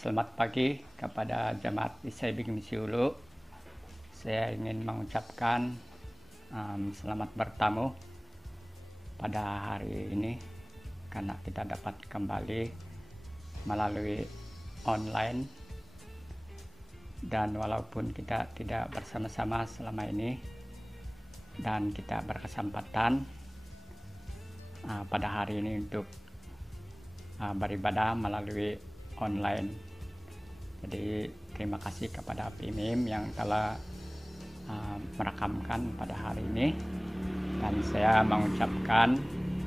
Selamat pagi kepada jemaat ICB Misi Hulu. Saya ingin mengucapkan selamat bertamu pada hari ini karena kita dapat kembali melalui online, dan walaupun kita tidak bersama-sama selama ini dan kita berkesempatan pada hari ini untuk beribadah melalui online. Jadi terima kasih kepada PIMIM yang telah merekamkan pada hari ini, dan saya mengucapkan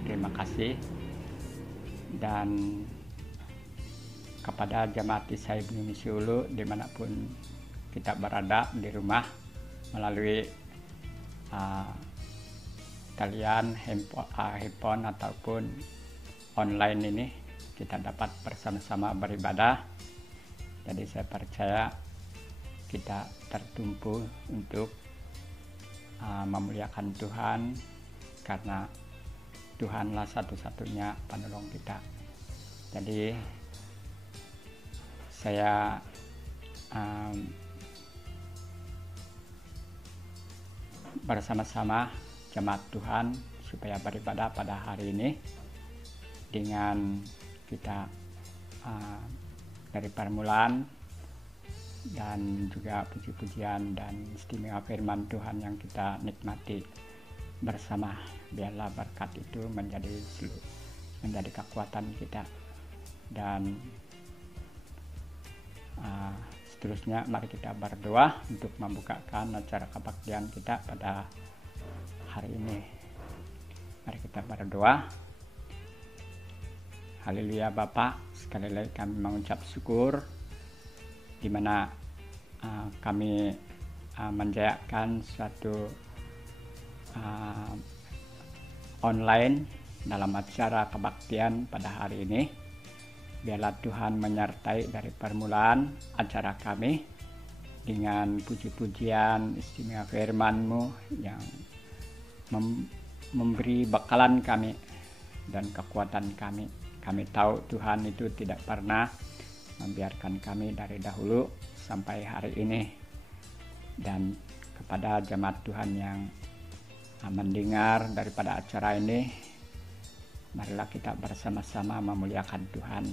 terima kasih. Dan kepada jemaat ICB Misi Hulu dimanapun kita berada di rumah melalui talian handphone ataupun online ini, kita dapat bersama-sama beribadah. Jadi saya percaya kita tertumpu untuk memuliakan Tuhan, karena Tuhanlah satu-satunya penolong kita. Jadi saya bersama-sama jemaat Tuhan supaya beribadah pada hari ini dengan kita dari permulaan dan juga puji-pujian dan istimewa firman Tuhan yang kita nikmati bersama. Biarlah berkat itu menjadi kekuatan kita. Dan seterusnya mari kita berdoa untuk membukakan acara kebaktian kita pada hari ini. Mari kita berdoa. Haleluya Bapa, sekali lagi kami mengucap syukur di mana kami menjayakan suatu online dalam acara kebaktian pada hari ini. Biarlah Tuhan menyertai dari permulaan acara kami dengan puji-pujian istimewa firman-Mu yang memberi bekalan kami dan kekuatan kami. Kami tahu Tuhan itu tidak pernah membiarkan kami dari dahulu sampai hari ini. Dan kepada jemaat Tuhan yang mendengar daripada acara ini, marilah kita bersama-sama memuliakan Tuhan.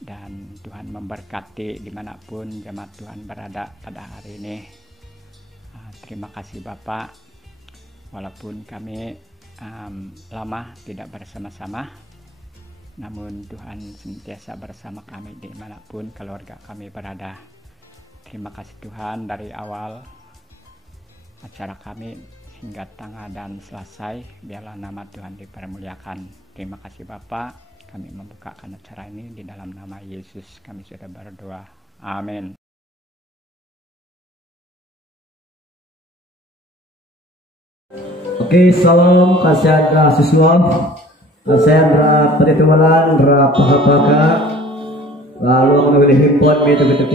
Dan Tuhan memberkati dimanapun jemaat Tuhan berada pada hari ini. Terima kasih Bapak, walaupun kami lama tidak bersama-sama, namun Tuhan senantiasa bersama kami dimanapun keluarga kami berada. Terima kasih Tuhan, dari awal acara kami hingga tengah dan selesai, biarlah nama Tuhan dipermuliakan. Terima kasih Bapa, kami membukakan acara ini di dalam nama Yesus kami sudah berdoa. Amin. Oke, salam kasih siswa. Saya Andra perhitungan Pahapaka, lalu aku memilih handphone betul-betul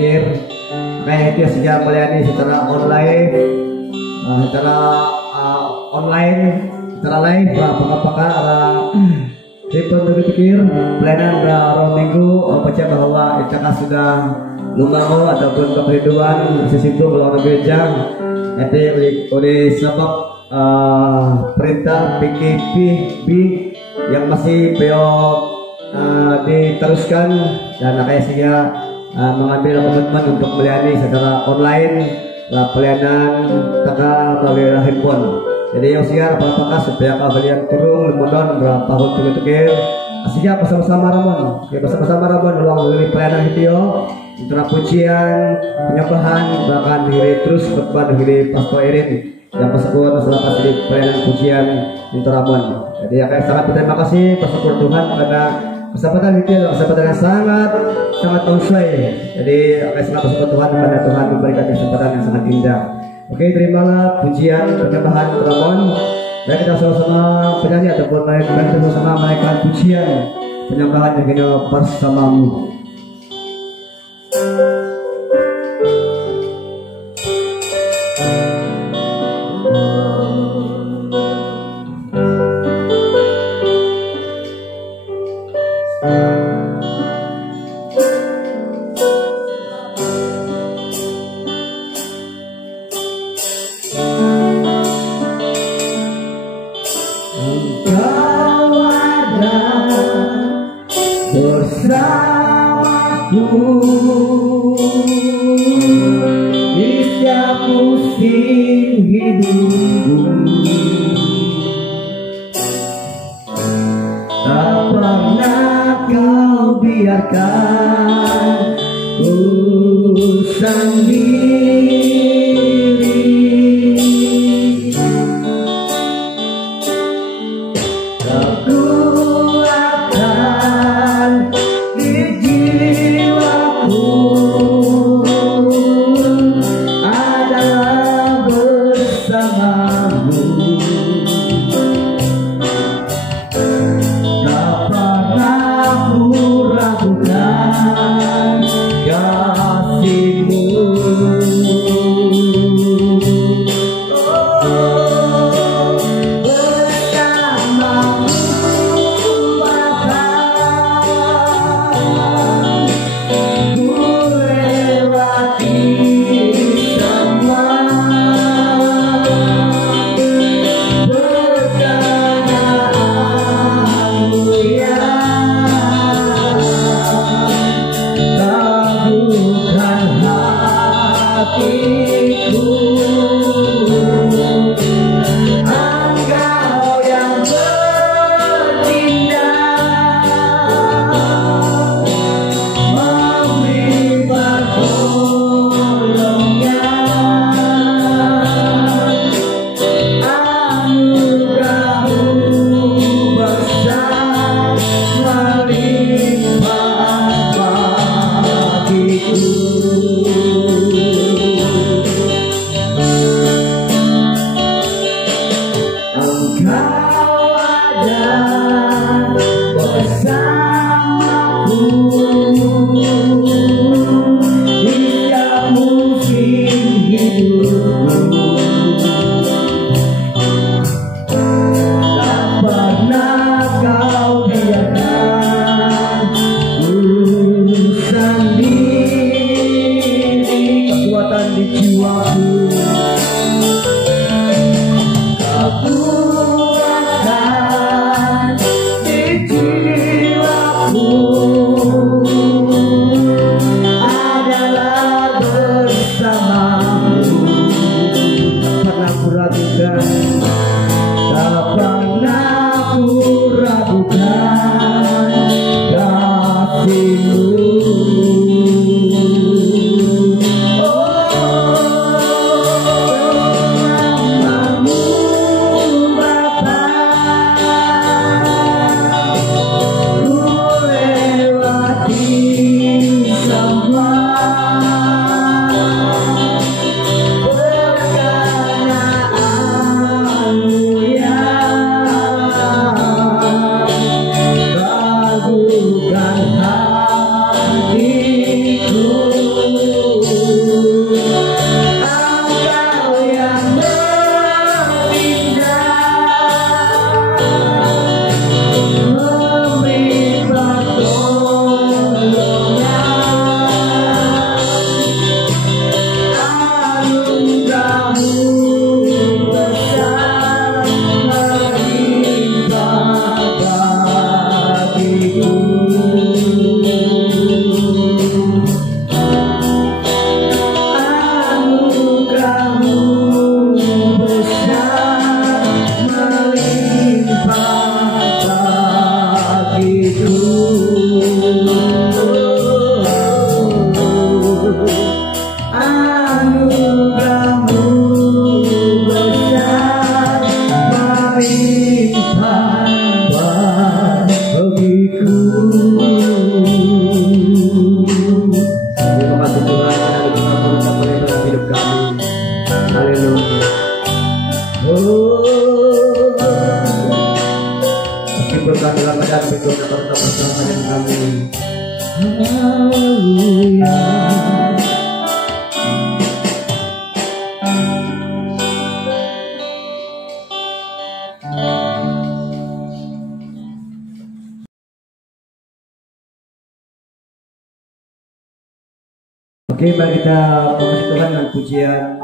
kayak itu sejak melayani secara online, secara live Pahapaka handphone betul-betul pelayanan roh minggu. Percaya bahwa kita sudah lumau ataupun keperinduan sesitu melalui gereja. Jadi oleh sebab perintah PKPB yang masih diteruskan, dan saya mengambil komitmen untuk melayani secara online pelayanan melalui handphone. Jadi yang siar apakah supaya kalian turun lemodon berapa tahun terakhir siap bersama-sama Ramon, bersama-sama Ramon melalui pelayanan video antara pujian, penyembahan, bahkan diri terus khotbah dari Pastor Irin yang bersyukur masalah kasih pelayanan pujian Interamon. Jadi akan sangat berterima kasih bersyukur Tuhan karena kesempatan itu adalah kesempatan yang sangat sesuai. Jadi akan sangat bersyukur Tuhan karena Tuhan memberikan kesempatan yang sangat indah. Oke, terimalah pujian penyembahan Interamon. Dan kita sama-sama penyanyi ataupun sama-sama menaikkan pujian penyembahan yang kita bersamamu. Engkau yang bertindak memberi pertolongan, anugerah-Mu besar melimpah bagiku. Engkau ada bersamaku hingga musim hidupku. Tak pernah Kau biarkan ku sendiri, kekuatan di jiwaku. Kekuatan di jiwaku adalah bersamamu. Tak pernah ku ragukan, tak pernah ku ragukan kasih-Mu. Berkat dalam keadaan berdoa bersama dengan kami. Haleluya. Oke, mari kita memuji Tuhan dengan pujian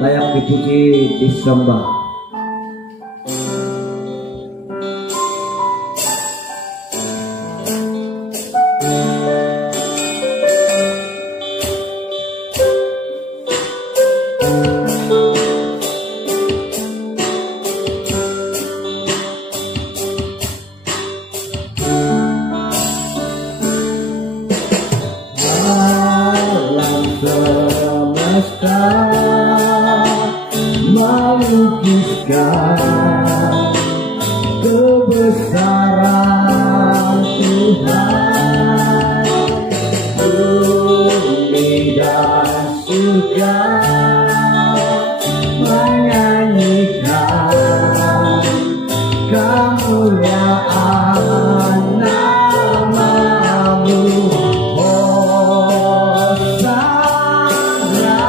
layak dipuji, disembah. Melukiskan kebesaran Tuhan, bumi dan surga menyanyikan kemuliaan nama-Mu. Hosana,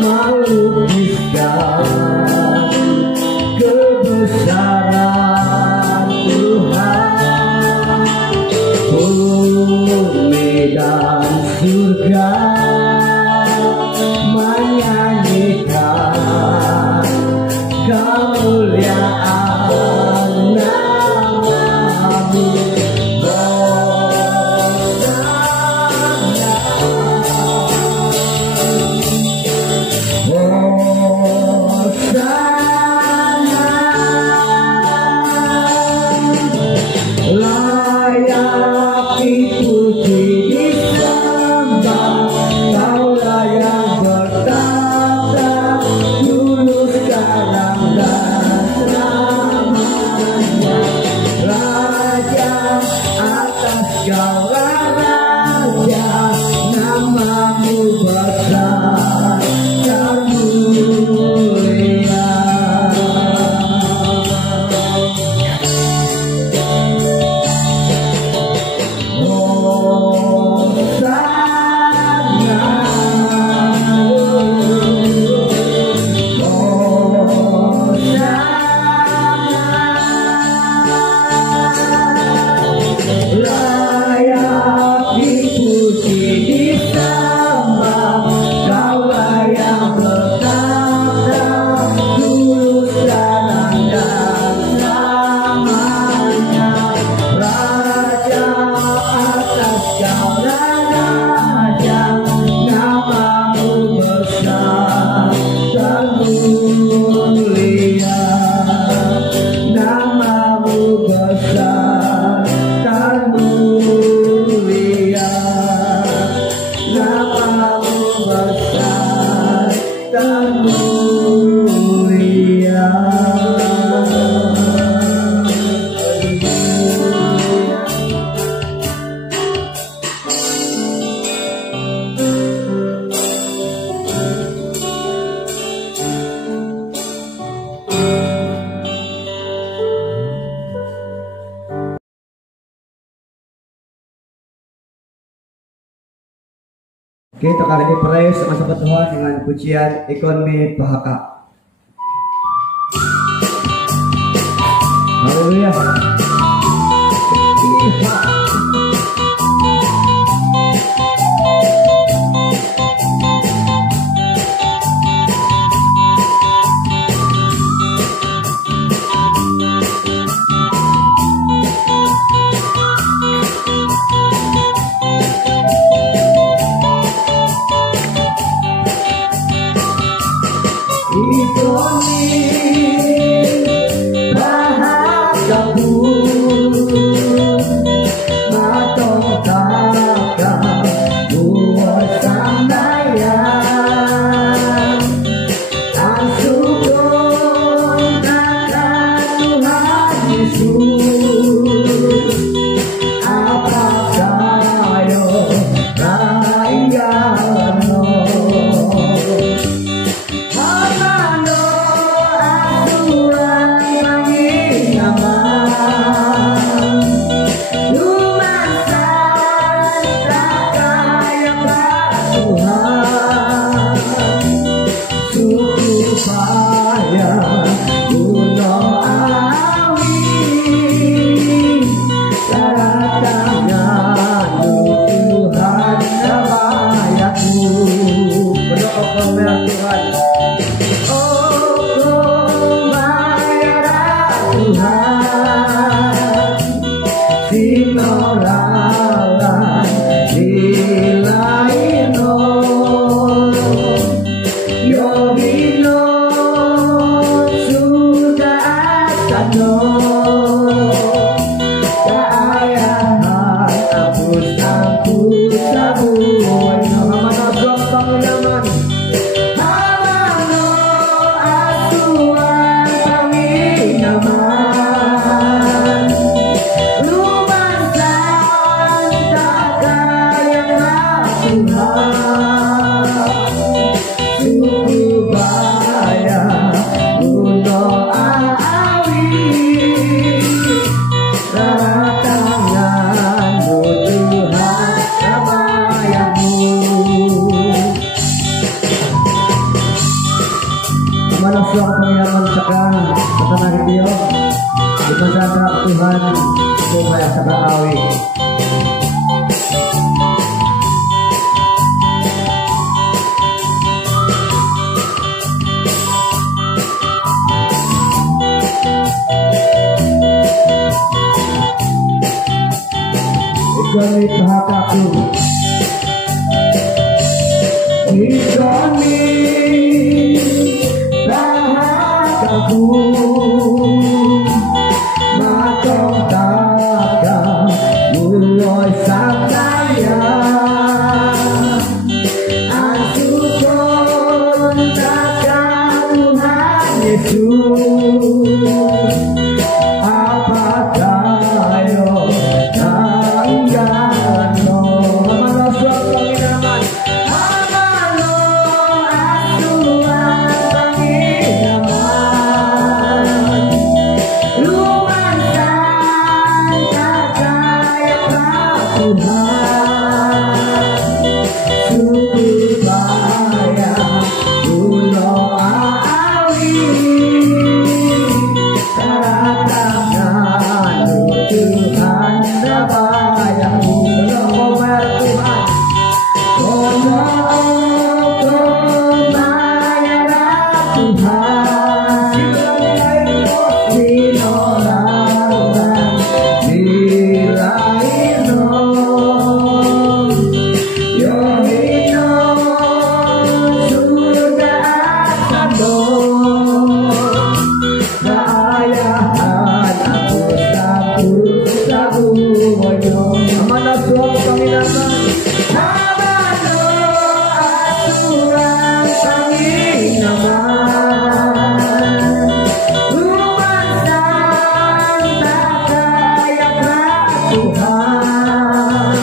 melukiskan kebesaran Tuhan. Bumi dan surga menyanyikan kemuliaan nama-Mu. Layak dipuji disembah, Kaulah yang bertata dulu sekarang dan selamanya. Raja atas segala raja, nama-Mu besar dan mulia. Layak dipuji disembah, Kaulah yang bertata dulu sekarang dan selamanya. Raja atas segala raja, nama-Mu besar dan mulia. Nama-Mu besar dan mulia. Nama-Mu besar dan mulia. Kita kali ini praise sama-sama Tuhan dengan pujian Ekonomi Bahaka. Haleluya. Hallelujah. Dikoni bahagiaku Makong takkan mulai samaya Aku pun takkan Tuhan Yesus Apakah yo tanggalan lo Malah suap penginaman Amalo asuhan penginaman Lumasan kakaya Tuhan Supaya ulo awi Karatakan Tuhan Rabayamu Lomer Tuhan Kono kemayara Tuhan Sinolaran Dilaino Yohino Sudah asado Kaayahan aku sabu moyo Amana suap panginaman Amano asuhan panginaman Lumasan takaya Tuhan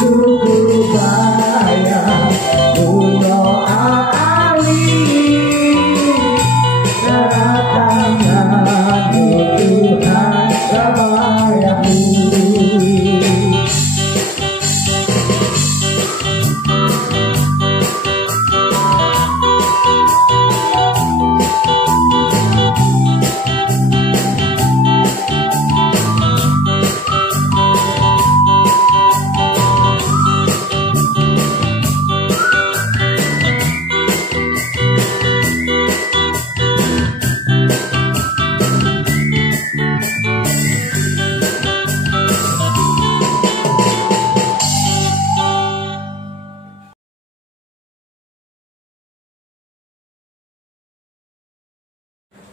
Supaya ulo awi Keratangan Tuhan Rabayamu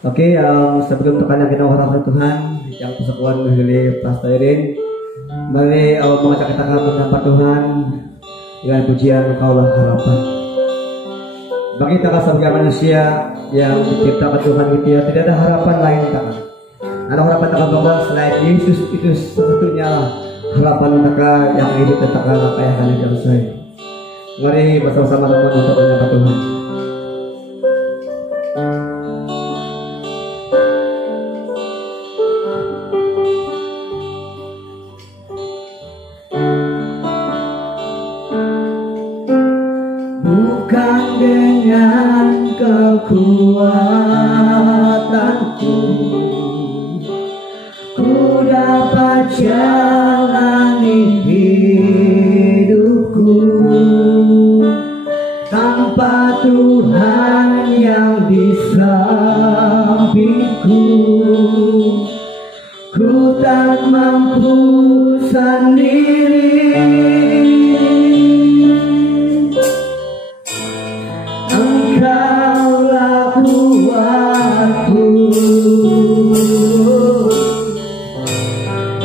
Oke, sebelum tekan yang kita harapkan Tuhan yang persekutuan dari Pastor Irin, mari mengajak kita menyapa Tuhan dengan pujian Engkaulah harapan. Bagi kita sebagai manusia yang diciptakan Tuhan gitu ya, tidak ada harapan lain tak. Ada harapan tak bahwa selain Yesus itu satu-satunya harapan kita yang hidup tak kayak hanya dalam saya. Mari bersama-sama teman untuk menyapa Tuhan. Bukan dengan kekuatanku ku dapat jalani hidupku tanpa Tuhan yang di sampingku. Ku tak mampu sendiri. Engkaulah kuatku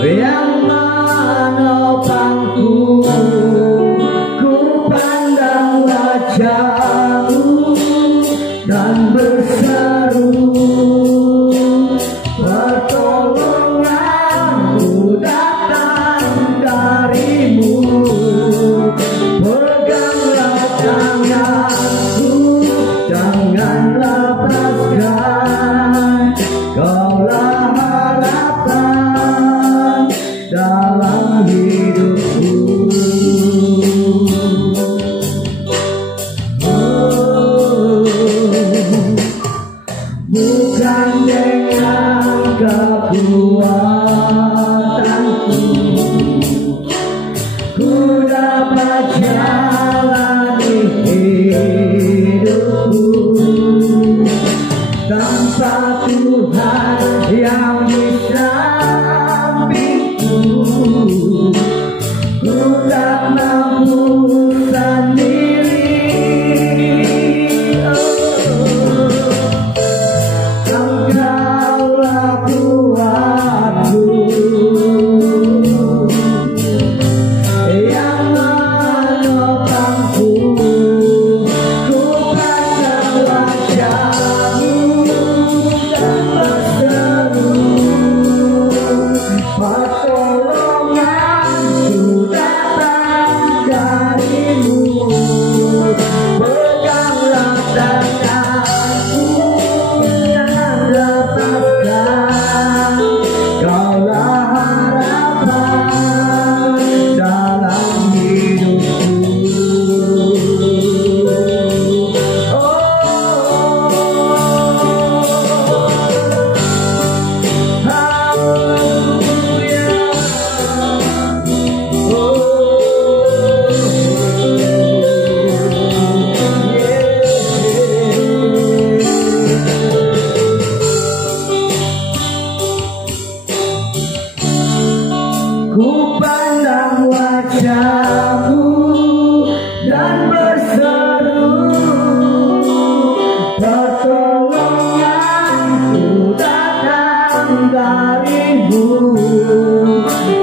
yang menopangku. Ku pandang wajah-Mu dan berseru, pertolongan-Mu datang dari berseru, pertolonganku datang darimu.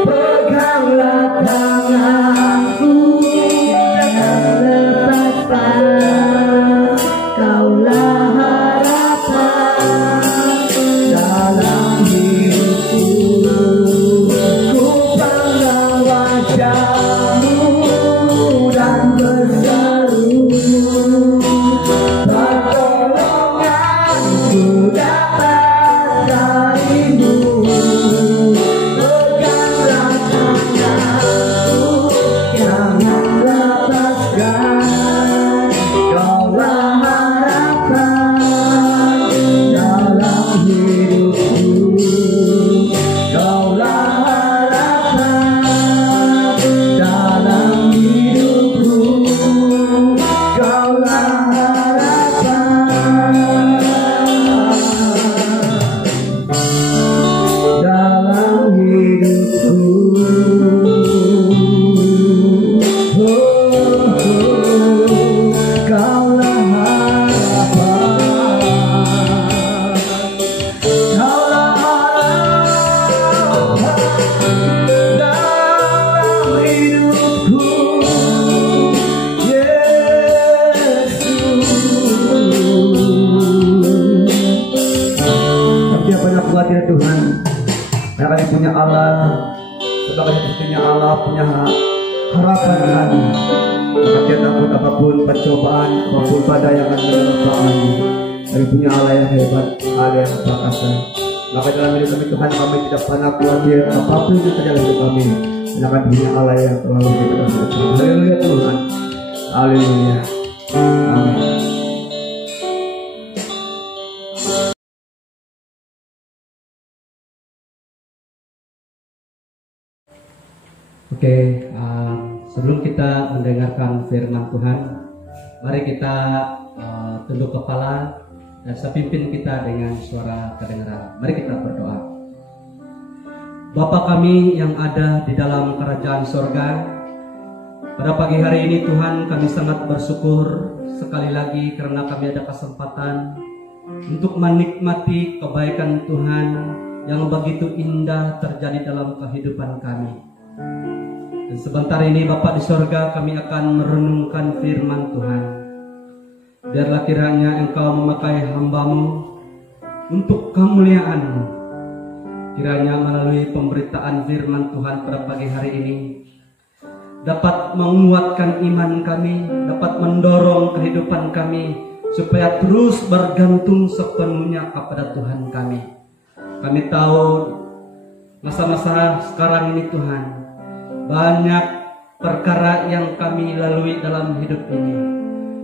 Peganglah tanganku dan lepaskan, kaulah harapan dalam hidupku. Ku pandang wajahmu dan berseru, pertolonganku dapat darimu. Peganglah tanganku, jangan lepaskan, kaulah harapan dalam hidupku. Kaulah harapan dalam hidupku. Kaulah harapan dalam hidupku. Oh, oh, kaulah harapan, kaulah harapan dalam hidupku. Yesus, tapi apa nak khawatir Tuhan, karena kami punya Allah, sebagai satunya Allah punya harapan kami. Maka dia takut apapun pencobaan, apapun badai yang akan menerpa kami. Kami punya Allah yang hebat, Allah yang perkasa. Maka dalam hidup kami Tuhan, kami tidak pernah khawatir apapun yang terjadi dalam hidup kami. Karena kami punya Allah yang selalu kita dalam hidup kami. Haleluya Tuhan, haleluya, amin. Oke, sebelum kita mendengarkan firman Tuhan, mari kita tunduk kepala dan saya pimpin kita dengan suara kedengaran. Mari kita berdoa. Bapa kami yang ada di dalam kerajaan sorga, pada pagi hari ini Tuhan kami sangat bersyukur sekali lagi karena kami ada kesempatan untuk menikmati kebaikan Tuhan yang begitu indah terjadi dalam kehidupan kami. Dan sebentar ini Bapa di sorga, kami akan merenungkan firman Tuhan. Biarlah kiranya Engkau memakai hamba-Mu untuk kemuliaan-Mu. Kiranya melalui pemberitaan firman Tuhan pada pagi hari ini dapat menguatkan iman kami, dapat mendorong kehidupan kami supaya terus bergantung sepenuhnya kepada Tuhan kami. Kami tahu masa-masa sekarang ini Tuhan, banyak perkara yang kami lalui dalam hidup ini,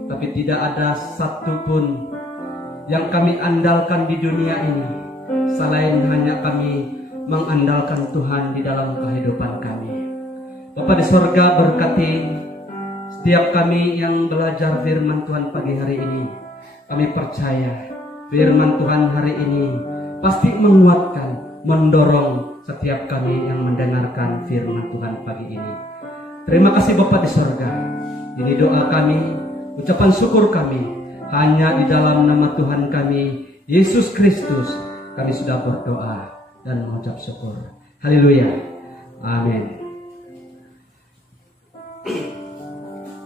tapi tidak ada satupun yang kami andalkan di dunia ini selain hanya kami mengandalkan Tuhan di dalam kehidupan kami. Bapa di sorga, berkati setiap kami yang belajar firman Tuhan pagi hari ini. Kami percaya firman Tuhan hari ini pasti menguatkan, mendorong setiap kami yang mendengarkan firman Tuhan pagi ini. Terima kasih Bapa di sorga. Ini doa kami, ucapan syukur kami, hanya di dalam nama Tuhan kami, Yesus Kristus, kami sudah berdoa dan mengucap syukur. Haleluya. Amin.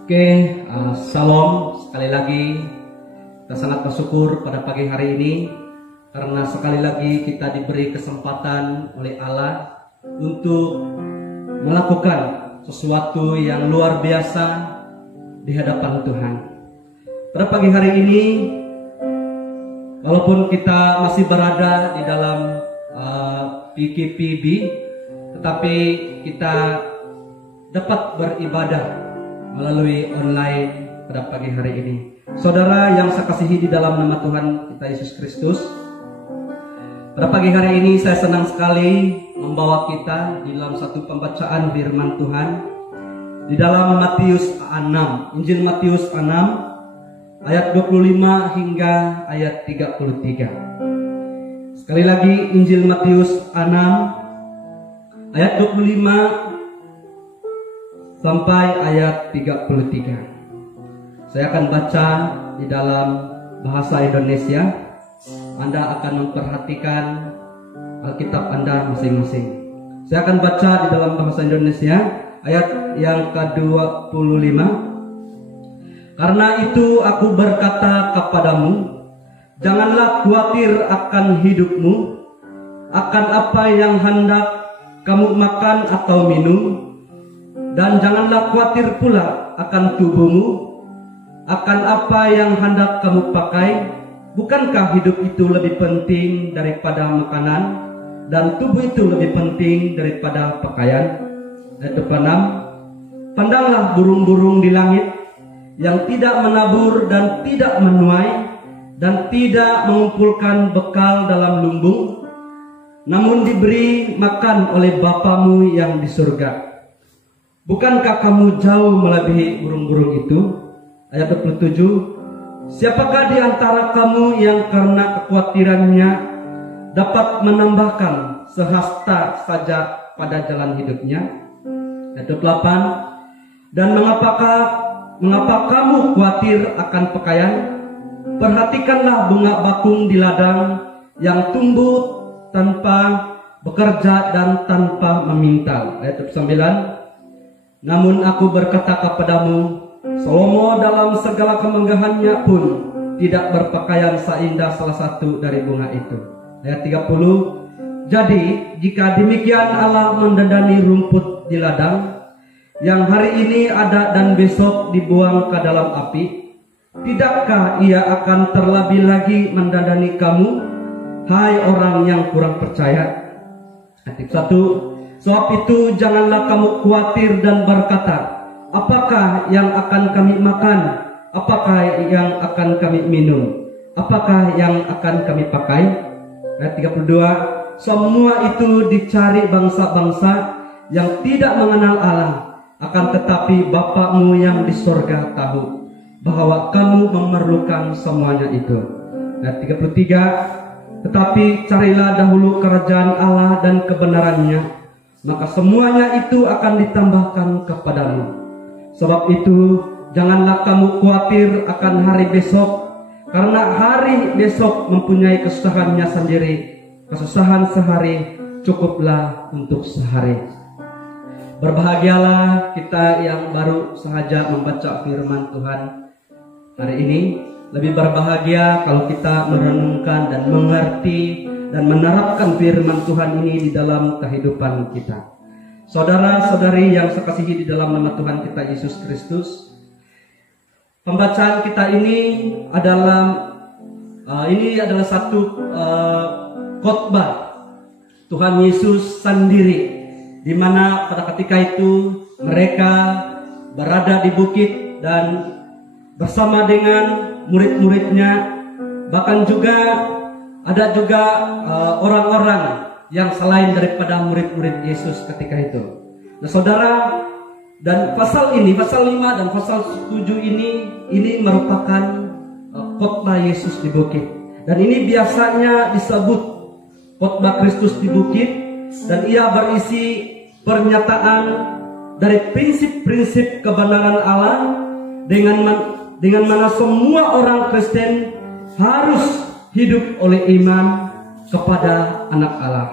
Oke, shalom. Sekali lagi kita sangat bersyukur pada pagi hari ini karena sekali lagi kita diberi kesempatan oleh Allah untuk melakukan sesuatu yang luar biasa di hadapan Tuhan. Pada pagi hari ini, walaupun kita masih berada di dalam PKPB, tetapi kita dapat beribadah melalui online pada pagi hari ini. Saudara yang saya kasihi di dalam nama Tuhan kita Yesus Kristus, pada pagi hari ini saya senang sekali membawa kita di dalam satu pembacaan firman Tuhan di dalam Matius 6, Injil Matius 6 ayat 25 hingga ayat 33. Sekali lagi Injil Matius 6 ayat 25 sampai ayat 33. Saya akan baca di dalam bahasa Indonesia. Anda akan memperhatikan Alkitab Anda masing-masing. Saya akan baca di dalam bahasa Indonesia ayat yang ke-25. Karena itu aku berkata kepadamu, janganlah khawatir akan hidupmu, akan apa yang hendak kamu makan atau minum, dan janganlah khawatir pula akan tubuhmu, akan apa yang hendak kamu pakai. Bukankah hidup itu lebih penting daripada makanan, dan tubuh itu lebih penting daripada pakaian? Ayat 26. Pandanglah burung-burung di langit, yang tidak menabur dan tidak menuai, dan tidak mengumpulkan bekal dalam lumbung, namun diberi makan oleh Bapamu yang di surga. Bukankah kamu jauh melebihi burung-burung itu? Ayat 27. Siapakah di antara kamu yang karena kekhawatirannya dapat menambahkan sehasta saja pada jalan hidupnya? Ayat 28. Dan mengapa kamu khawatir akan pakaian? Perhatikanlah bunga bakung di ladang yang tumbuh tanpa bekerja dan tanpa memintal. Ayat 29. Namun aku berkata kepadamu, Salomo dalam segala kemegahannya pun tidak berpakaian seindah salah satu dari bunga itu. Ayat 30. Jadi jika demikian Allah mendandani rumput di ladang, yang hari ini ada dan besok dibuang ke dalam api, tidakkah ia akan terlebih lagi mendandani kamu, hai orang yang kurang percaya? Ayat 1. Sebab itu janganlah kamu khawatir dan berkata, apakah yang akan kami makan? Apakah yang akan kami minum? Apakah yang akan kami pakai? Ayat 32. Semua itu dicari bangsa-bangsa yang tidak mengenal Allah, akan tetapi Bapamu yang di sorga tahu bahwa kamu memerlukan semuanya itu. Ayat 33. Tetapi carilah dahulu kerajaan Allah dan kebenarannya, maka semuanya itu akan ditambahkan kepadamu. Sebab itu janganlah kamu khawatir akan hari besok, karena hari besok mempunyai kesusahannya sendiri. Kesusahan sehari cukuplah untuk sehari. Berbahagialah kita yang baru saja membaca firman Tuhan hari ini. Lebih berbahagia kalau kita merenungkan dan mengerti dan menerapkan firman Tuhan ini di dalam kehidupan kita. Saudara-saudari yang sekasihi di dalam nama Tuhan kita Yesus Kristus, pembacaan kita ini adalah satu khotbah Tuhan Yesus sendiri, di mana pada ketika itu mereka berada di bukit dan bersama dengan murid-muridnya, bahkan juga ada orang-orang yang selain daripada murid-murid Yesus ketika itu. Nah saudara, dan pasal 5 dan pasal 7 ini merupakan khotbah Yesus di bukit. Dan ini biasanya disebut khotbah Kristus di bukit, dan ia berisi pernyataan dari prinsip-prinsip kebenaran Allah dengan mana semua orang Kristen harus hidup oleh iman kepada Anak Allah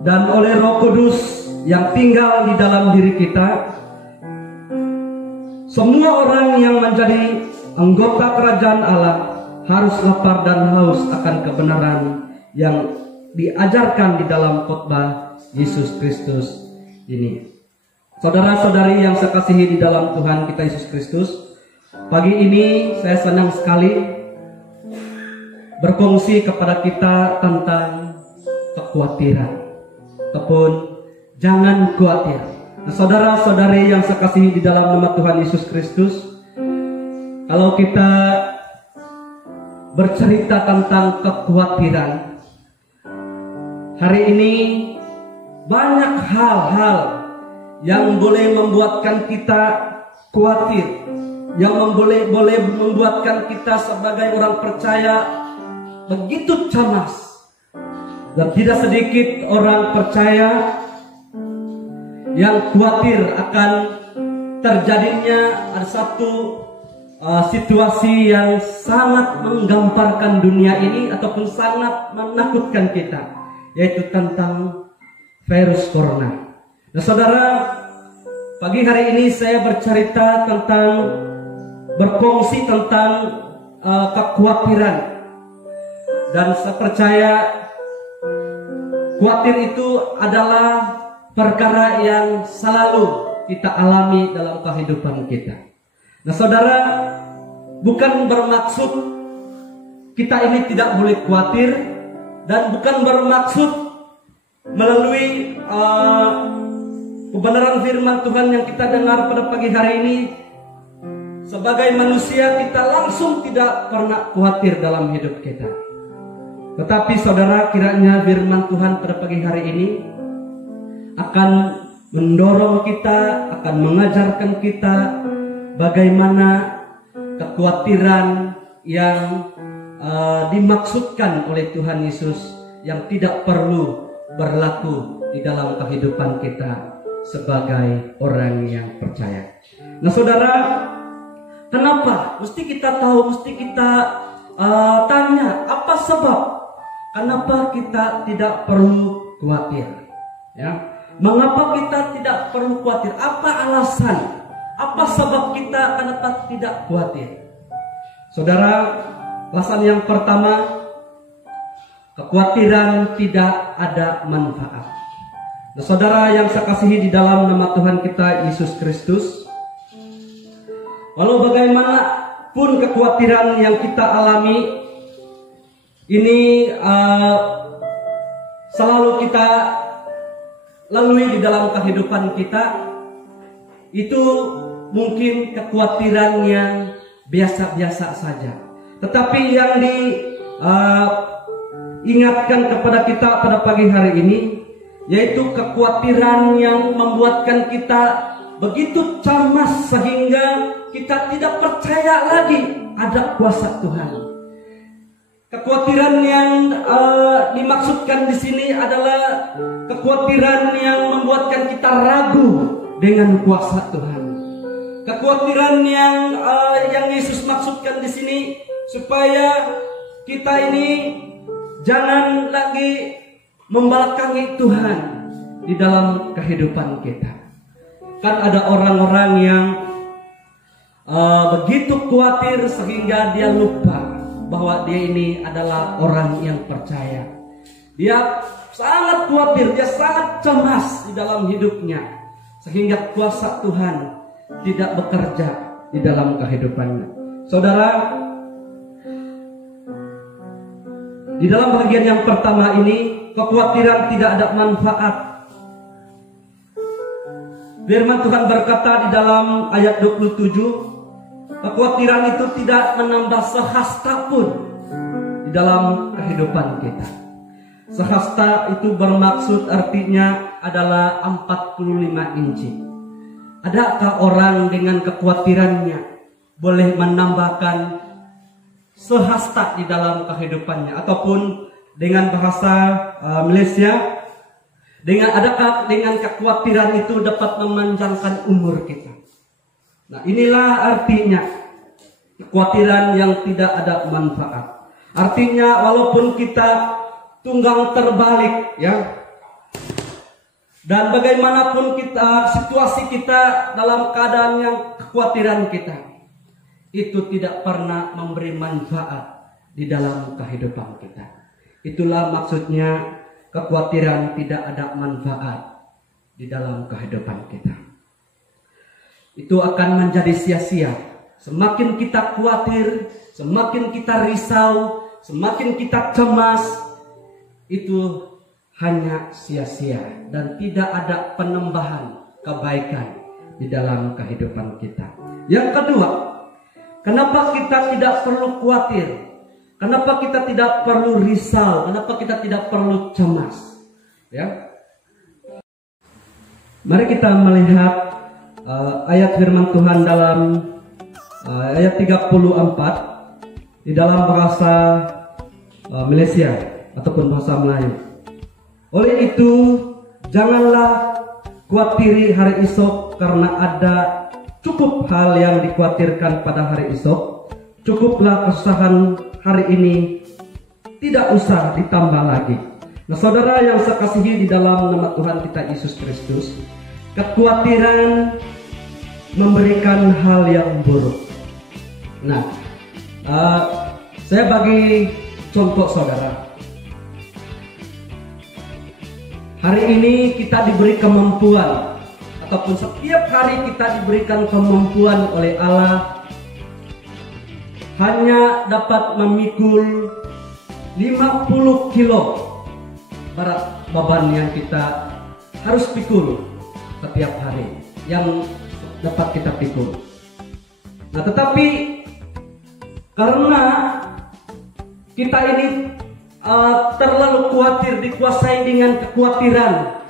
dan oleh Roh Kudus yang tinggal di dalam diri kita. Semua orang yang menjadi anggota kerajaan Allah harus lapar dan haus akan kebenaran yang diajarkan di dalam khotbah Yesus Kristus ini. Saudara-saudari yang saya kasihi di dalam Tuhan kita Yesus Kristus, pagi ini saya senang sekali berkongsi kepada kita tentang kekhawatiran, ataupun jangan khawatir. Nah, saudara-saudari yang saya kasihi di dalam nama Tuhan Yesus Kristus, kalau kita bercerita tentang kekhawatiran, hari ini banyak hal-hal yang boleh membuatkan kita khawatir, yang boleh membuatkan kita sebagai orang percaya begitu cemas. Dan tidak sedikit orang percaya yang khawatir akan terjadinya ada satu situasi yang sangat menggamparkan dunia ini ataupun sangat menakutkan kita, yaitu tentang virus corona. Nah saudara, pagi hari ini saya bercerita berkongsi tentang kekhawatiran, dan saya percaya khawatir itu adalah perkara yang selalu kita alami dalam kehidupan kita. Nah saudara, bukan bermaksud kita ini tidak boleh khawatir, dan bukan bermaksud melalui kebenaran firman Tuhan yang kita dengar pada pagi hari ini, sebagai manusia kita langsung tidak pernah khawatir dalam hidup kita. Tetapi saudara, kiranya firman Tuhan pada pagi hari ini akan mendorong kita, akan mengajarkan kita bagaimana kekhawatiran yang dimaksudkan oleh Tuhan Yesus yang tidak perlu berlaku di dalam kehidupan kita sebagai orang yang percaya. Nah saudara, kenapa? Mesti kita tahu, mesti kita tanya, apa sebab? Kenapa kita tidak perlu khawatir? Ya, mengapa kita tidak perlu khawatir? Apa alasan? Apa sebab kita kenapa tidak khawatir? Saudara, alasan yang pertama, kekhawatiran tidak ada manfaat. Nah, saudara yang saya kasihi di dalam nama Tuhan kita Yesus Kristus, walau bagaimanapun kekhawatiran yang kita alami, ini selalu kita lalui di dalam kehidupan kita, itu mungkin kekhawatiran yang biasa-biasa saja. Tetapi yang diingatkan kepada kita pada pagi hari ini, yaitu kekhawatiran yang membuatkan kita begitu cemas sehingga kita tidak percaya lagi ada kuasa Tuhan. Kekhawatiran yang dimaksudkan di sini adalah kekhawatiran yang membuatkan kita ragu dengan kuasa Tuhan. Kekhawatiran yang Yesus maksudkan di sini supaya kita ini jangan lagi membelakangi Tuhan di dalam kehidupan kita. Kan ada orang-orang yang begitu khawatir sehingga dia lupa bahwa dia ini adalah orang yang percaya. Dia sangat khawatir, dia sangat cemas di dalam hidupnya, sehingga kuasa Tuhan tidak bekerja di dalam kehidupannya. Saudara, di dalam bagian yang pertama ini, kekhawatiran tidak ada manfaat. Firman Tuhan berkata di dalam ayat 27, kekhawatiran itu tidak menambah sehasta pun di dalam kehidupan kita. Sehasta itu bermaksud artinya adalah 45 inci. Adakah orang dengan kekhawatirannya boleh menambahkan sehasta di dalam kehidupannya? Ataupun dengan bahasa Malaysia, adakah dengan kekhawatiran itu dapat memanjangkan umur kita? Nah, inilah artinya kekhawatiran yang tidak ada manfaat. Artinya walaupun kita tunggang terbalik, ya, dan bagaimanapun situasi kita dalam keadaan yang kekhawatiran kita, itu tidak pernah memberi manfaat di dalam kehidupan kita. Itulah maksudnya kekhawatiran tidak ada manfaat di dalam kehidupan kita. Itu akan menjadi sia-sia. Semakin kita khawatir, semakin kita risau, semakin kita cemas, itu hanya sia-sia dan tidak ada penambahan kebaikan di dalam kehidupan kita. Yang kedua, kenapa kita tidak perlu khawatir? Kenapa kita tidak perlu risau? Kenapa kita tidak perlu cemas? Ya. Mari kita melihat ayat firman Tuhan dalam ayat 34 di dalam bahasa Malaysia ataupun bahasa Melayu. Oleh itu, janganlah khuatiri hari esok, karena ada cukup hal yang dikhawatirkan pada hari esok, cukuplah kesusahan hari ini, tidak usah ditambah lagi. Nah, saudara yang saya kasihi di dalam nama Tuhan kita Yesus Kristus, kekhawatiran memberikan hal yang buruk. Nah, saya bagi contoh saudara. Hari ini kita diberi kemampuan, ataupun setiap hari kita diberikan kemampuan oleh Allah hanya dapat memikul 50 kilo berat beban yang kita harus pikul setiap hari, yang dapat kita pikul. Nah, tetapi karena kita ini terlalu khawatir, dikuasai dengan kekhawatiran,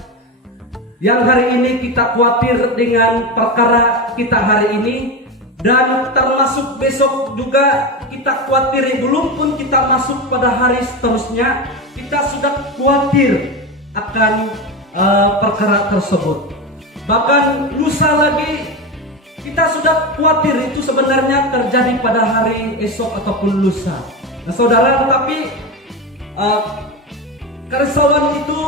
yang hari ini kita khawatir dengan perkara kita hari ini, dan termasuk besok juga kita khawatir, belum pun kita masuk pada hari seterusnya, kita sudah khawatir akan perkara tersebut. Bahkan lusa lagi kita sudah khawatir, itu sebenarnya terjadi pada hari esok ataupun lusa. Nah, saudara, tetapi kerisauan itu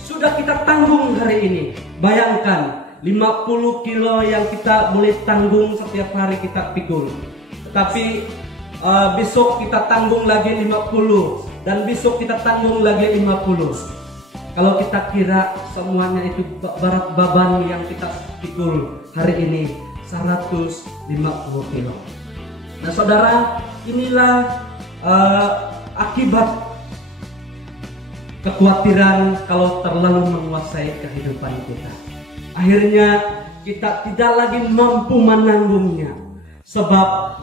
sudah kita tanggung hari ini. Bayangkan 50 kilo yang kita boleh tanggung setiap hari kita pikul, tetapi besok kita tanggung lagi 50, dan besok kita tanggung lagi 50. Kalau kita kira semuanya itu berat beban yang kita pikul hari ini 150 kilo. Nah, saudara, inilah akibat kekhawatiran kalau terlalu menguasai kehidupan kita. Akhirnya kita tidak lagi mampu menanggungnya, sebab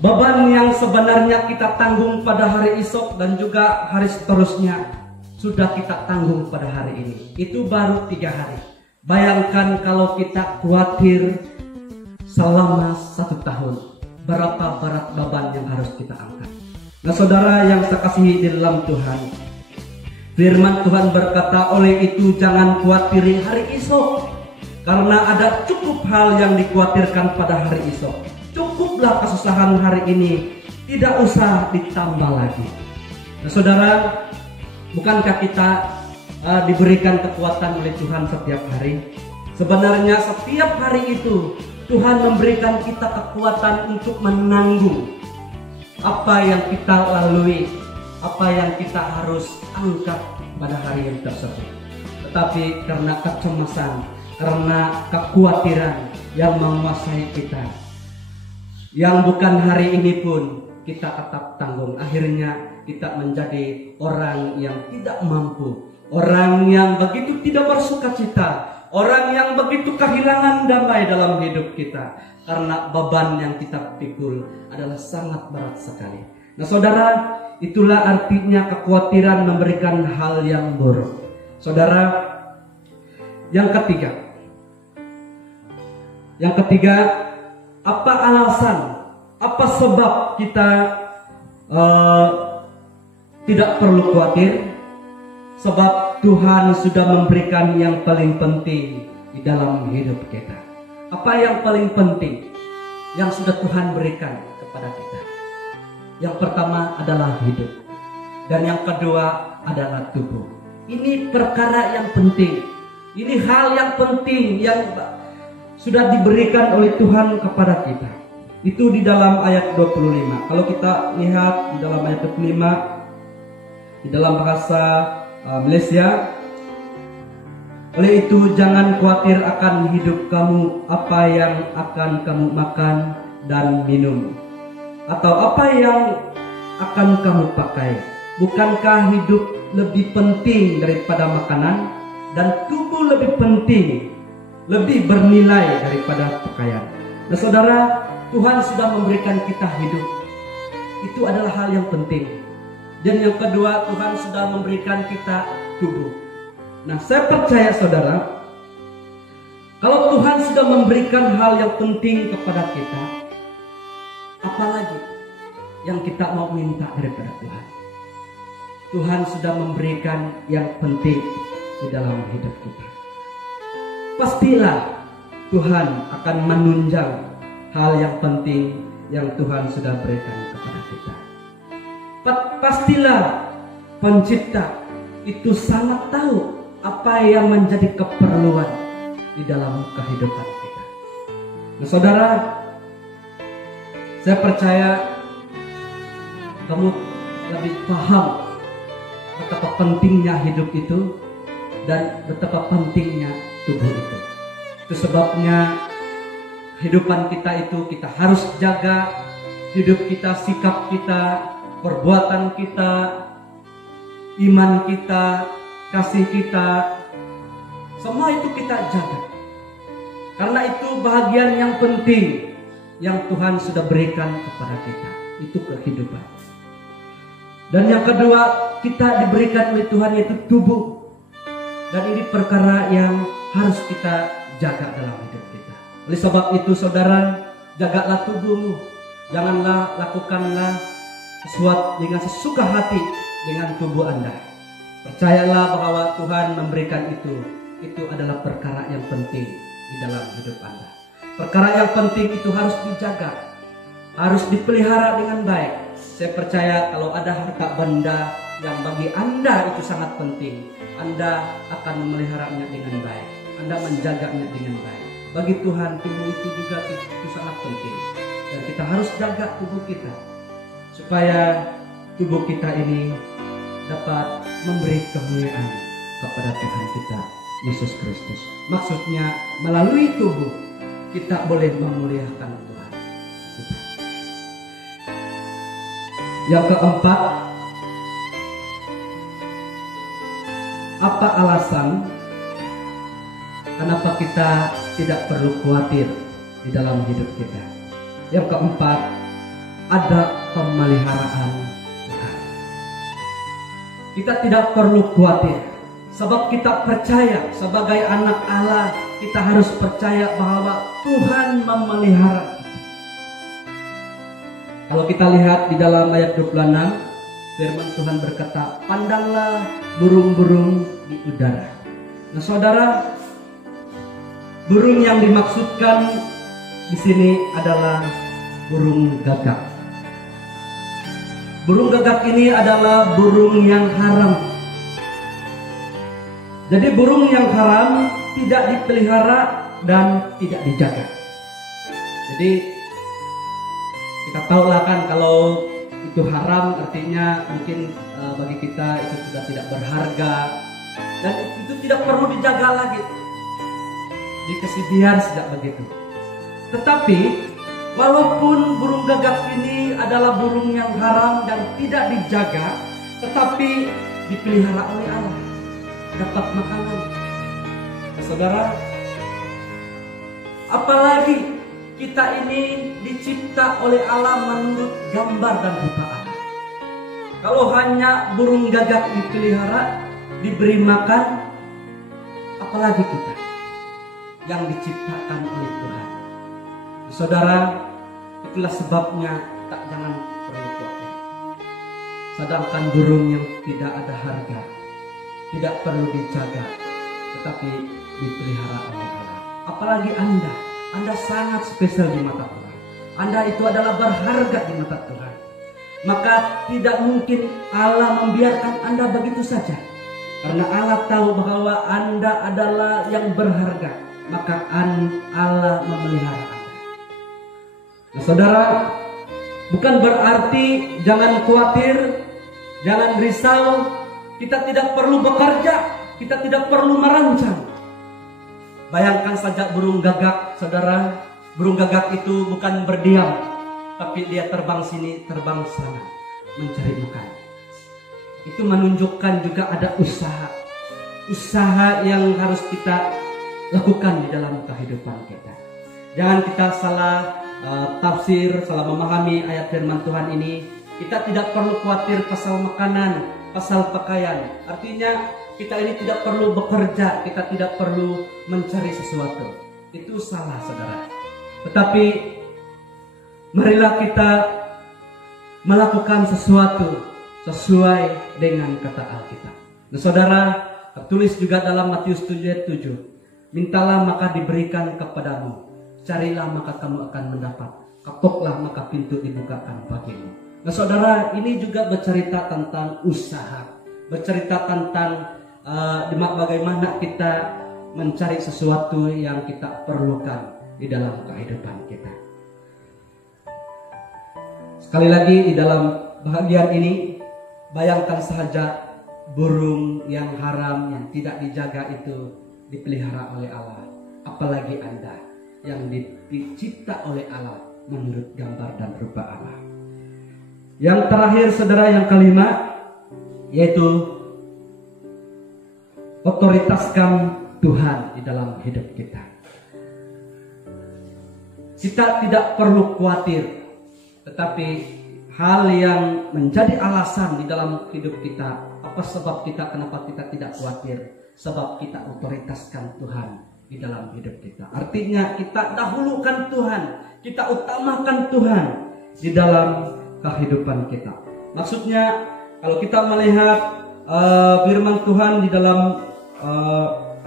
beban yang sebenarnya kita tanggung pada hari esok dan juga hari seterusnya sudah kita tanggung pada hari ini. Itu baru 3 hari. Bayangkan kalau kita khawatir selama 1 tahun, berapa berat beban yang harus kita angkat. Nah, saudara yang saya kasihi di dalam Tuhan, firman Tuhan berkata, oleh itu jangan khawatiri hari esok, karena ada cukup hal yang dikhawatirkan pada hari esok. Cukuplah kesusahan hari ini, tidak usah ditambah lagi. Nah, saudara, bukankah kita diberikan kekuatan oleh Tuhan setiap hari? Sebenarnya setiap hari itu Tuhan memberikan kita kekuatan untuk menanggung apa yang kita lalui, apa yang kita harus angkat pada hari yang tersebut. Tetapi karena kecemasan, karena kekhawatiran yang menguasai kita, yang bukan hari ini pun kita tetap tanggung, akhirnya kita menjadi orang yang tidak mampu, orang yang begitu tidak bersukacita, orang yang begitu kehilangan damai dalam hidup kita, karena beban yang kita pikul adalah sangat berat sekali. Nah, saudara, itulah artinya kekhawatiran memberikan hal yang buruk. Saudara, yang ketiga, apa alasan, apa sebab kita tidak perlu khawatir? Sebab Tuhan sudah memberikan yang paling penting di dalam hidup kita. Apa yang paling penting yang sudah Tuhan berikan kepada kita? Yang pertama adalah hidup, dan yang kedua adalah tubuh. Ini perkara yang penting, ini hal yang penting yang sudah diberikan oleh Tuhan kepada kita. Itu di dalam ayat 25. Kalau kita lihat di dalam ayat 25, di dalam bahasa Malaysia, oleh itu jangan khawatir akan hidup kamu, apa yang akan kamu makan dan minum, atau apa yang akan kamu pakai. Bukankah hidup lebih penting daripada makanan, dan tubuh lebih penting, lebih bernilai daripada pakaian? Nah, saudara, Tuhan sudah memberikan kita hidup. Itu adalah hal yang penting. Dan yang kedua, Tuhan sudah memberikan kita tubuh. Nah, saya percaya saudara, kalau Tuhan sudah memberikan hal yang penting kepada kita, apalagi yang kita mau minta daripada Tuhan? Tuhan sudah memberikan yang penting di dalam hidup kita. Pastilah Tuhan akan menunjang hal yang penting yang Tuhan sudah berikan kepada kita. Pastilah Pencipta itu sangat tahu apa yang menjadi keperluan di dalam kehidupan kita. Nah, saudara, saya percaya kamu lebih paham betapa pentingnya hidup itu dan betapa pentingnya tubuh itu. Itu sebabnya kehidupan kita itu kita harus jaga. Hidup kita, sikap kita, perbuatan kita, iman kita, kasih kita, semua itu kita jaga. Karena itu bahagian yang penting yang Tuhan sudah berikan kepada kita. Itu kehidupan. Dan yang kedua, kita diberikan oleh Tuhan yaitu tubuh. Dan ini perkara yang harus kita jaga dalam hidup kita. Oleh sebab itu saudara, jagalah tubuhmu. Janganlah lakukanlah sesuatu dengan sesuka hati dengan tubuh Anda. Percayalah bahwa Tuhan memberikan itu. Itu adalah perkara yang penting di dalam hidup Anda. Perkara yang penting itu harus dijaga, harus dipelihara dengan baik. Saya percaya kalau ada harta benda yang bagi Anda itu sangat penting, Anda akan memeliharanya dengan baik, Anda menjaganya dengan baik. Bagi Tuhan tubuh itu juga itu sangat penting. Dan kita harus jaga tubuh kita supaya tubuh kita ini dapat memberi kemuliaan kepada Tuhan kita Yesus Kristus. Maksudnya melalui tubuh kita boleh memuliakan Tuhan kita. Yang keempat, apa alasan kenapa kita tidak perlu khawatir di dalam hidup kita? Yang keempat, ada pemeliharaan Tuhan. Kita tidak perlu khawatir, sebab kita percaya sebagai anak Allah, kita harus percaya bahwa Tuhan memelihara kita. Kalau kita lihat di dalam ayat 26, firman Tuhan berkata, pandanglah burung-burung di udara. Nah saudara, burung yang dimaksudkan di sini adalah burung gagak. Burung gagak ini adalah burung yang haram. Jadi burung yang haram tidak dipelihara dan tidak dijaga. Jadi kita tahulah kan kalau itu haram artinya mungkin bagi kita itu sudah tidak berharga dan itu tidak perlu dijaga lagi. Dikasih biar sejak begitu. Tetapi walaupun burung gagak ini adalah burung yang haram dan tidak dijaga, tetapi dipelihara oleh Allah, dapat makanan. Saudara, apalagi kita ini dicipta oleh Allah menurut gambar dan rupa Allah. Kalau hanya burung gagak dipelihara, diberi makan, apalagi kita yang diciptakan oleh Tuhan. Saudara, itulah sebabnya jangan perlu khawatir. Sedangkan burung yang tidak ada harga, tidak perlu dijaga, tetapi dipelihara oleh Allah. Apalagi Anda sangat spesial di mata Tuhan. Anda itu adalah berharga di mata Tuhan. Maka tidak mungkin Allah membiarkan Anda begitu saja. Karena Allah tahu bahwa Anda adalah yang berharga. Maka Allah memelihara Anda. Nah, saudara, bukan berarti jangan khawatir, jangan risau. Kita tidak perlu bekerja, kita tidak perlu merancang. Bayangkan saja burung gagak, saudara. Burung gagak itu bukan berdiam, tapi dia terbang sini, terbang sana, mencari makan. Itu menunjukkan juga ada usaha yang harus kita lakukan di dalam kehidupan kita. Jangan kita salah tafsir, salah memahami ayat firman Tuhan ini. Kita tidak perlu khawatir pasal makanan, pasal pakaian. Artinya kita ini tidak perlu bekerja, kita tidak perlu mencari sesuatu. Itu salah, saudara. Tetapi marilah kita melakukan sesuatu sesuai dengan kata Alkitab. Nah, saudara, tertulis juga dalam Matius 7:7. Mintalah maka diberikan kepadamu. Carilah maka kamu akan mendapat. Ketoklah maka pintu dibukakan bagimu. Nah saudara, ini juga bercerita tentang usaha. Bercerita tentang bagaimana kita mencari sesuatu yang kita perlukan di dalam kehidupan kita. Sekali lagi di dalam bahagian ini, bayangkan saja burung yang haram yang tidak dijaga itu dipelihara oleh Allah. Apalagi Anda yang dicipta oleh Allah menurut gambar dan rupa Allah. Yang terakhir saudara, yang kelima, yaitu otoritaskan Tuhan di dalam hidup kita. Kita tidak perlu khawatir, tetapi hal yang menjadi alasan di dalam hidup kita, apa sebab kita, kenapa kita tidak khawatir? Sebab kita otoritaskan Tuhan di dalam hidup kita. Artinya kita dahulukan Tuhan, kita utamakan Tuhan di dalam kehidupan kita. Maksudnya kalau kita melihat firman Tuhan di dalam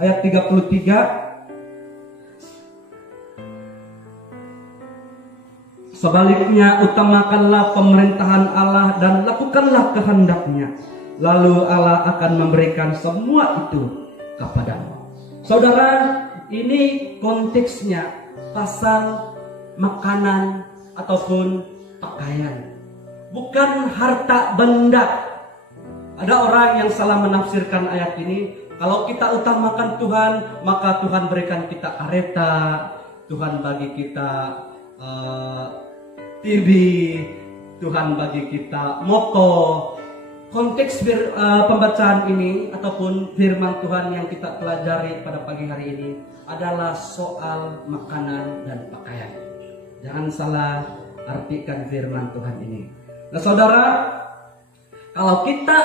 ayat 33, sebaliknya utamakanlah pemerintahan Allah dan lakukanlah kehendak-Nya, lalu Allah akan memberikan semua itu kepadamu. Saudara, ini konteksnya pasal makanan ataupun pakaian, bukan harta benda. Ada orang yang salah menafsirkan ayat ini. Kalau kita utamakan Tuhan, maka Tuhan berikan kita kereta, Tuhan bagi kita TV, Tuhan bagi kita motor. Konteks pembacaan ini ataupun firman Tuhan yang kita pelajari pada pagi hari ini adalah soal makanan dan pakaian. Jangan salah artikan firman Tuhan ini. Nah saudara, kalau kita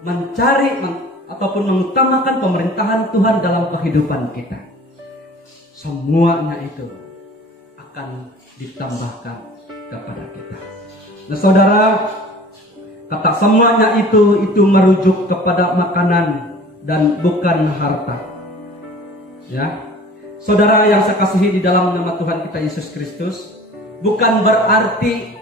mencari ataupun mengutamakan pemerintahan Tuhan dalam kehidupan kita, semuanya itu akan ditambahkan kepada kita. Nah saudara, kata semuanya itu merujuk kepada makanan dan bukan harta. Ya, saudara yang saya kasihi di dalam nama Tuhan kita Yesus Kristus, bukan berarti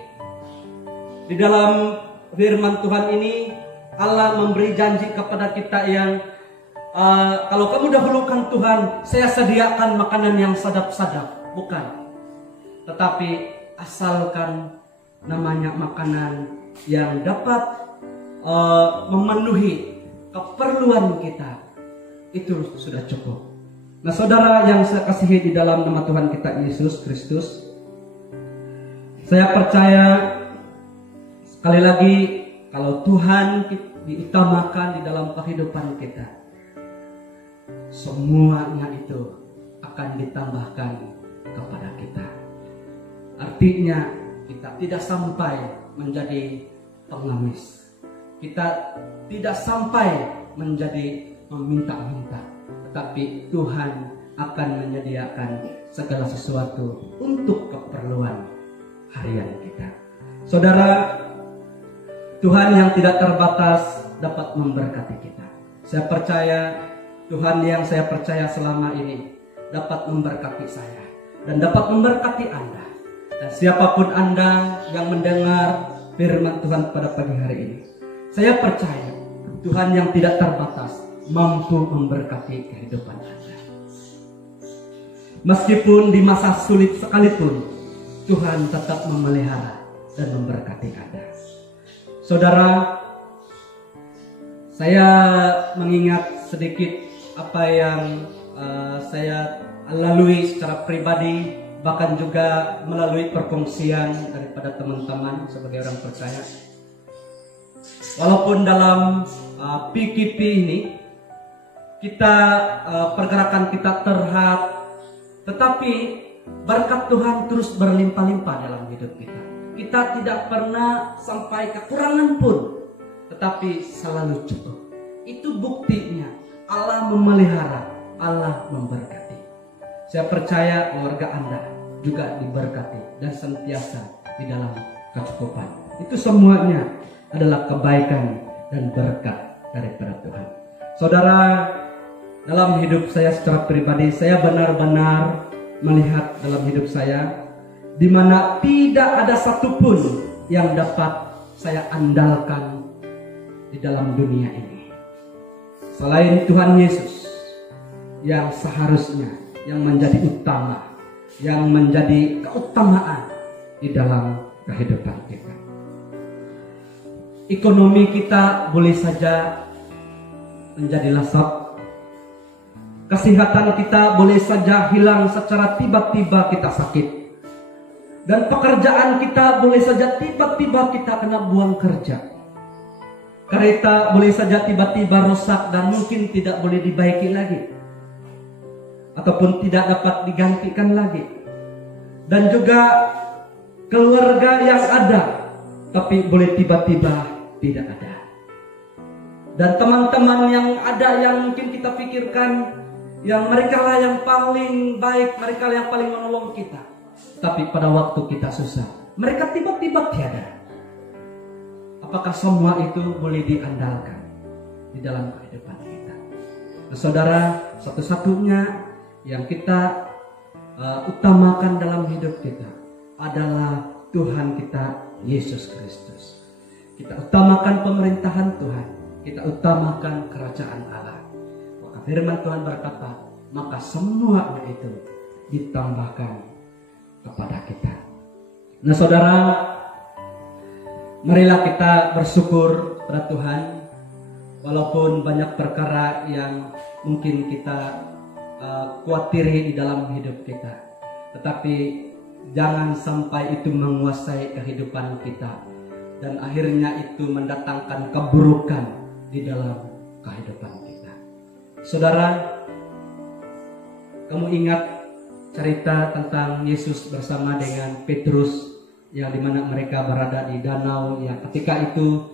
di dalam firman Tuhan ini Allah memberi janji kepada kita yang kalau kamu dahulukan Tuhan, saya sediakan makanan yang sadap-sadap. Bukan. Tetapi asalkan namanya makanan yang dapat memenuhi keperluan kita, itu sudah cukup. Nah saudara yang saya kasihi di dalam nama Tuhan kita Yesus Kristus, saya percaya sekali lagi, kalau Tuhan diutamakan di dalam kehidupan kita, semuanya itu akan ditambahkan kepada kita. Artinya kita tidak sampai menjadi pengemis, kita tidak sampai menjadi meminta-minta, tetapi Tuhan akan menyediakan segala sesuatu untuk keperluan harian kita. Saudara, Tuhan yang tidak terbatas dapat memberkati kita. Saya percaya Tuhan yang saya percaya selama ini dapat memberkati saya dan dapat memberkati Anda. Dan siapapun Anda yang mendengar firman Tuhan pada pagi hari ini, saya percaya Tuhan yang tidak terbatas mampu memberkati kehidupan Anda. Meskipun di masa sulit sekalipun, Tuhan tetap memelihara dan memberkati Anda. Saudara, saya mengingat sedikit apa yang saya lalui secara pribadi, bahkan juga melalui perkongsian daripada teman-teman sebagai orang percaya. Walaupun dalam PKP ini kita pergerakan kita terhad, tetapi berkat Tuhan terus berlimpah-limpah dalam hidup kita. Kita tidak pernah sampai kekurangan pun, tetapi selalu cukup. Itu buktinya Allah memelihara, Allah memberkati. Saya percaya keluarga Anda juga diberkati dan senantiasa di dalam kecukupan. Itu semuanya adalah kebaikan dan berkat daripada Tuhan. Saudara, dalam hidup saya secara pribadi, saya benar-benar melihat dalam hidup saya di mana tidak ada satupun yang dapat saya andalkan di dalam dunia ini selain Tuhan Yesus yang seharusnya yang menjadi utama, yang menjadi keutamaan di dalam kehidupan kita. Ekonomi kita boleh saja menjadi lasap. Kesehatan kita boleh saja hilang secara tiba-tiba kita sakit. Dan pekerjaan kita boleh saja tiba-tiba kita kena buang kerja. Kereta boleh saja tiba-tiba rusak dan mungkin tidak boleh dibaiki lagi. Ataupun tidak dapat digantikan lagi. Dan juga keluarga yang ada tapi boleh tiba-tiba tidak ada. Dan teman-teman yang ada yang mungkin kita pikirkan yang mereka lah yang paling baik, mereka lah yang paling menolong kita, tapi pada waktu kita susah mereka tiba-tiba tiada. Apakah semua itu boleh diandalkan di dalam kehidupan kita? Nah, saudara, satu-satunya yang kita utamakan dalam hidup kita adalah Tuhan kita Yesus Kristus. Kita utamakan pemerintahan Tuhan, kita utamakan kerajaan Allah. Maka firman Tuhan berkata, maka semuanya itu ditambahkan kepada kita. Nah saudara, marilah kita bersyukur pada Tuhan. Walaupun banyak perkara yang mungkin kita khawatiri di dalam hidup kita, tetapi jangan sampai itu menguasai kehidupan kita dan akhirnya itu mendatangkan keburukan di dalam kehidupan kita. Saudara, kamu ingat cerita tentang Yesus bersama dengan Petrus yang dimana mereka berada di danau yang ketika itu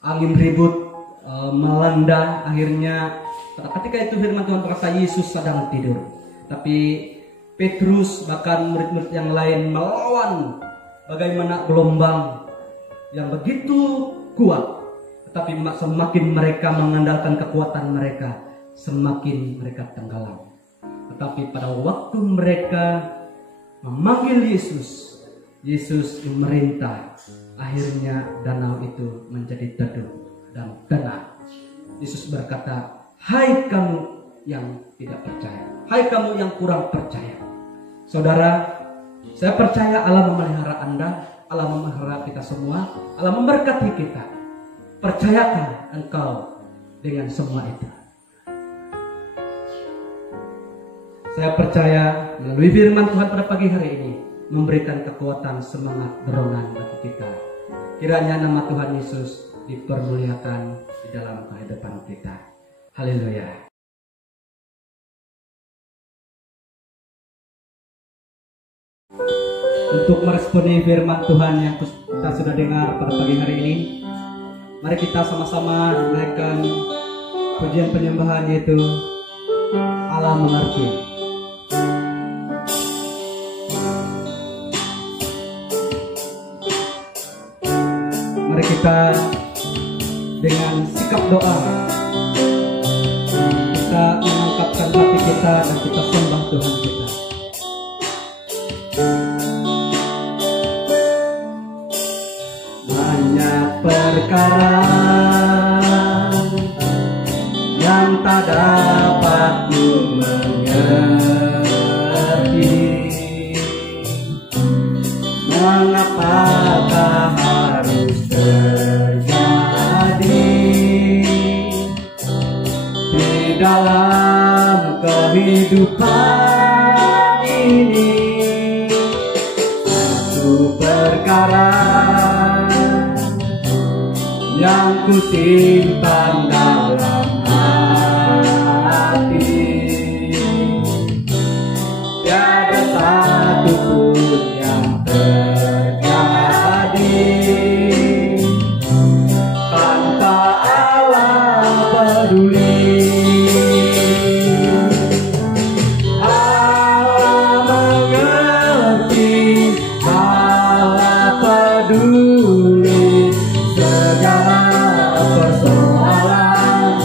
angin ribut melanda. Akhirnya ketika itu firman Tuhan berkata Yesus sedang tidur, tapi Petrus bahkan murid-murid yang lain melawan bagaimana gelombang yang begitu kuat. Tetapi semakin mereka mengandalkan kekuatan mereka, semakin mereka tenggelam. Tetapi pada waktu mereka memanggil Yesus, Yesus memerintah, akhirnya danau itu menjadi teduh dan tenang. Yesus berkata, hai kamu yang tidak percaya, hai kamu yang kurang percaya. Saudara, saya percaya Allah memelihara Anda, Allah memelihara kita semua, Allah memberkati kita. Percayakan engkau dengan semua itu. Saya percaya melalui firman Tuhan pada pagi hari ini memberikan kekuatan, semangat, dorongan bagi kita. Kiranya nama Tuhan Yesus dipermuliakan di dalam kehidupan kita. Haleluya. Untuk meresponi firman Tuhan yang kita sudah dengar pada pagi hari ini, mari kita sama-sama menaikkan pujian penyembahan, yaitu Allah mengerti. Mari kita dengan sikap doa kita mengangkatkan hati kita dan kita sembah Tuhan kita. Banyak perkara yang tak dapat ku mengerti, mengapakah harus terjadi di dalam kehidupan ini. Satu perkara yang ku simpan dalam hati, tiada satu pun yang terjadi tanpa Allah peduli. Allah mengerti, Allah peduli segala persoalan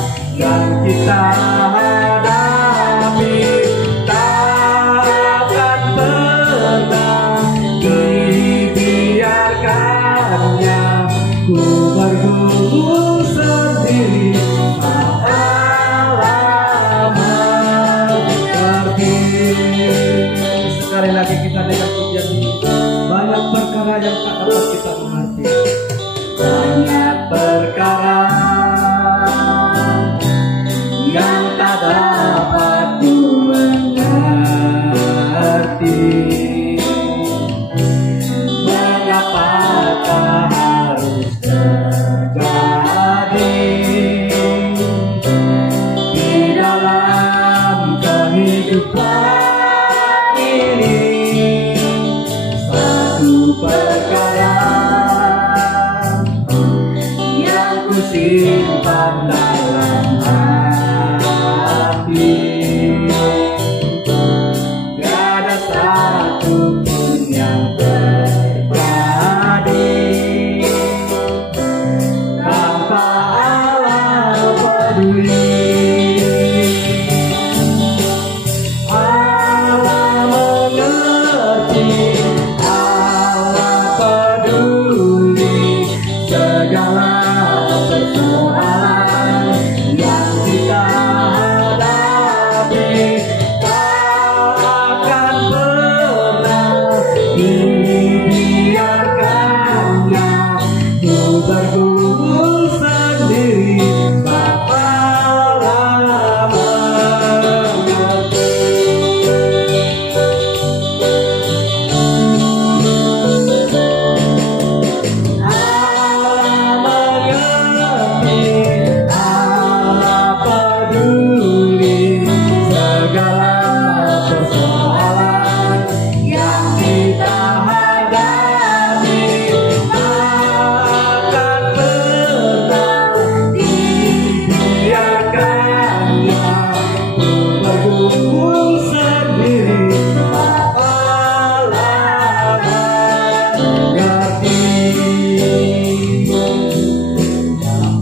pujian ini. Banyak perkara yang tak dapat kita mengerti. Banyak perkara yang tak dapat dimengerti. Mengapakah harus terjadi di dalam kehidupan ini? Satu perkara yang kusimpan dalam hati, tiada satu pun yang terjadi tanpa Allah peduli. Allah mengerti, Allah peduli segala persoalan yang kita hadapi. Takkan pernah dibiarkannya ku bergumul sendiri. Allah mengerti. Allah mengerti, Allah peduli segala persoalan yang kita hadapi. Takkan pernah dibiarkannya ku bergumul sendiri. Allah mengerti.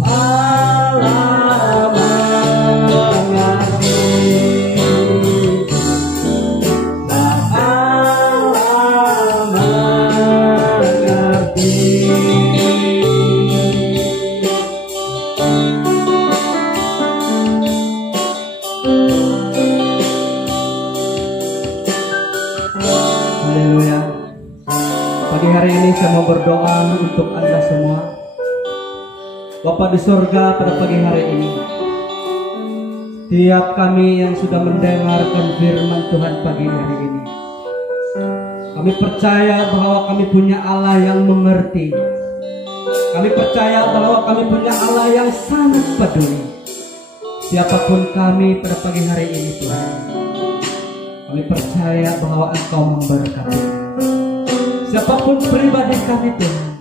Allah mengerti. Allah mengerti. Haleluya. Pagi hari ini saya mau berdoa untuk Anda semua. Bapa di sorga, pada pagi hari ini, tiap kami yang sudah mendengarkan firman Tuhan pagi hari ini, kami percaya bahwa kami punya Allah yang mengerti. Kami percaya bahwa kami punya Allah yang sangat peduli. Siapapun kami pada pagi hari ini Tuhan, kami percaya bahwa Engkau memberkati. Siapapun pribadi kami Tuhan,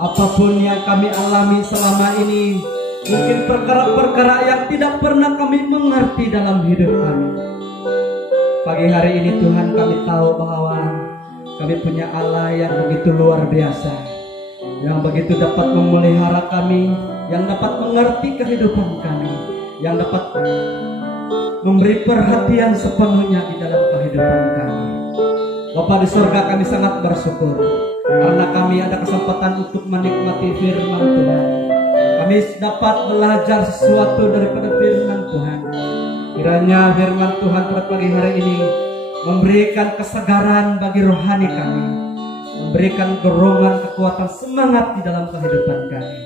apapun yang kami alami selama ini, mungkin perkara-perkara yang tidak pernah kami mengerti dalam hidup kami, pagi hari ini Tuhan kami tahu bahwa kami punya Allah yang begitu luar biasa, yang begitu dapat memelihara kami, yang dapat mengerti kehidupan kami, yang dapat memberi perhatian sepenuhnya di dalam kehidupan kami. Bapa di surga, kami sangat bersyukur karena kami ada kesempatan untuk menikmati firman Tuhan. Kami dapat belajar sesuatu daripada firman Tuhan. Kiranya firman Tuhan pada pagi hari ini memberikan kesegaran bagi rohani kami, memberikan dorongan, kekuatan, semangat di dalam kehidupan kami.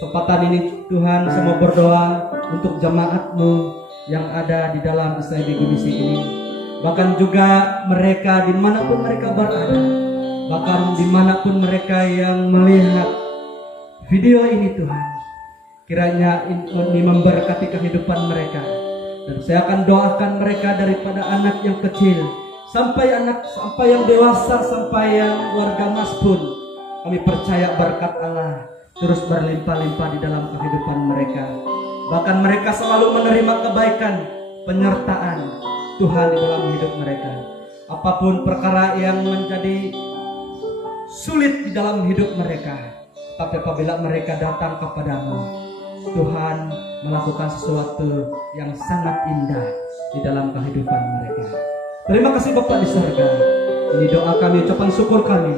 Kesempatan ini Tuhan, saya mau berdoa untuk jemaat-Mu yang ada di dalam SIB ini, bahkan juga mereka dimanapun mereka berada, bahkan dimanapun mereka yang melihat video ini Tuhan, kiranya ini memberkati kehidupan mereka. Dan saya akan doakan mereka daripada anak yang kecil sampai yang dewasa, sampai yang warga mas pun, kami percaya berkat Allah terus berlimpah-limpah di dalam kehidupan mereka. Bahkan mereka selalu menerima kebaikan, penyertaan Tuhan di dalam hidup mereka. Apapun perkara yang menjadi sulit di dalam hidup mereka, tapi apabila mereka datang kepadamu, Tuhan melakukan sesuatu yang sangat indah di dalam kehidupan mereka. Terima kasih Bapa di surga. Ini doa kami, ucapan syukur kami,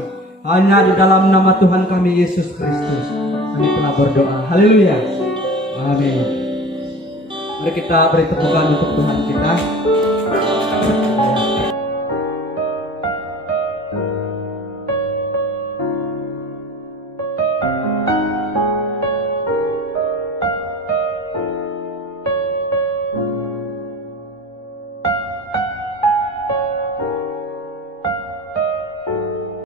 hanya di dalam nama Tuhan kami Yesus Kristus kami telah berdoa. Haleluya. Amin. Mari kita beri tepukan untuk Tuhan kita.